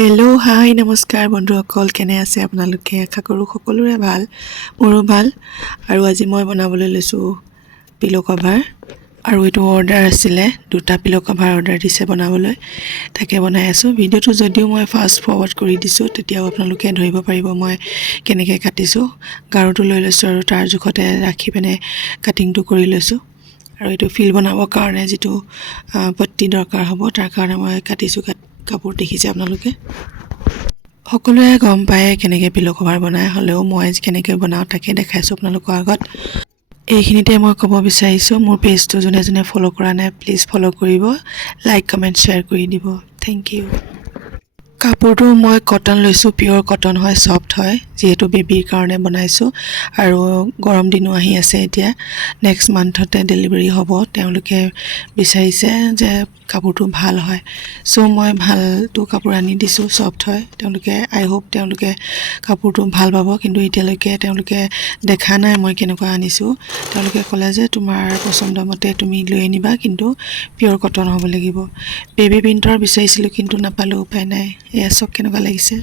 Hello' হাই নমস্কাৰ বন্ধুসকল, কেনে আছে আপোনালোকে? আশা কৰোঁ সকলোৰে ভাল, মোৰো ভাল। আৰু আজি মই বনাবলৈ লৈছোঁ পিলো কভাৰ। আৰু এইটো অৰ্ডাৰ আছিলে, 2টা পিলো কভাৰ অৰ্ডাৰ দিছে বনাবলৈ, তাকে বনাই আছোঁ। ভিডিঅ'টো যদিও মই ফাষ্ট ফৰৱাৰ্ড কৰি দিছোঁ, তেতিয়াও আপোনালোকে ধৰিব পাৰিব মই কেনেকৈ কাটিছোঁ। গাৰুটো লৈ লৈছোঁ আৰু তাৰ জোখতে ৰাখি পিনে কাটিংটো কৰি লৈছোঁ। আৰু এইটো ফিল বনাবৰ কাৰণে যিটো পট্টি দৰকাৰ হ'ব, তাৰ কাৰণে মই কাটিছোঁ কাপোৰ। দেখিছে আপোনালোকে, সকলোৱে গম পায় কেনেকৈ পিলো কভাৰ বনাই, হ'লেও মই কেনেকৈ বনাওঁ তাকে দেখাইছোঁ আপোনালোকৰ আগত। এইখিনিতে মই ক'ব বিচাৰিছোঁ, মোৰ পেজটো যোনে যোনে ফ'ল' কৰা নাই প্লিজ ফ'ল' কৰিব, লাইক কমেণ্ট শ্বেয়াৰ কৰি দিব। Thank you. কাপোৰটো মই কটন লৈছোঁ, পিয়'ৰ কটন হয়, ছফ্ট হয়, যিহেতু বেবীৰ কাৰণে বনাইছোঁ। আৰু গৰম দিনো আহি আছে, এতিয়া নেক্সট মান্থতে ডেলিভাৰী হ'ব। তেওঁলোকে বিচাৰিছে যে কাপোৰটো ভাল হয়, চ' মই ভালটো কাপোৰ আনি দিছোঁ, ছফ্ট হয়। তেওঁলোকে আই হোপ তেওঁলোকে কাপোৰটো ভাল পাব, কিন্তু এতিয়ালৈকে তেওঁলোকে দেখা নাই মই কেনেকুৱা আনিছোঁ। তেওঁলোকে ক'লে যে তোমাৰ পচন্দ মতে তুমি লৈ আনিবা, কিন্তু পিয়'ৰ কটন হ'ব লাগিব। বেবী প্ৰিণ্টৰ বিচাৰিছিলোঁ কিন্তু নাপালোঁ, উপায় নাই। এয়া চাওক কেনেকুৱা লাগিছে।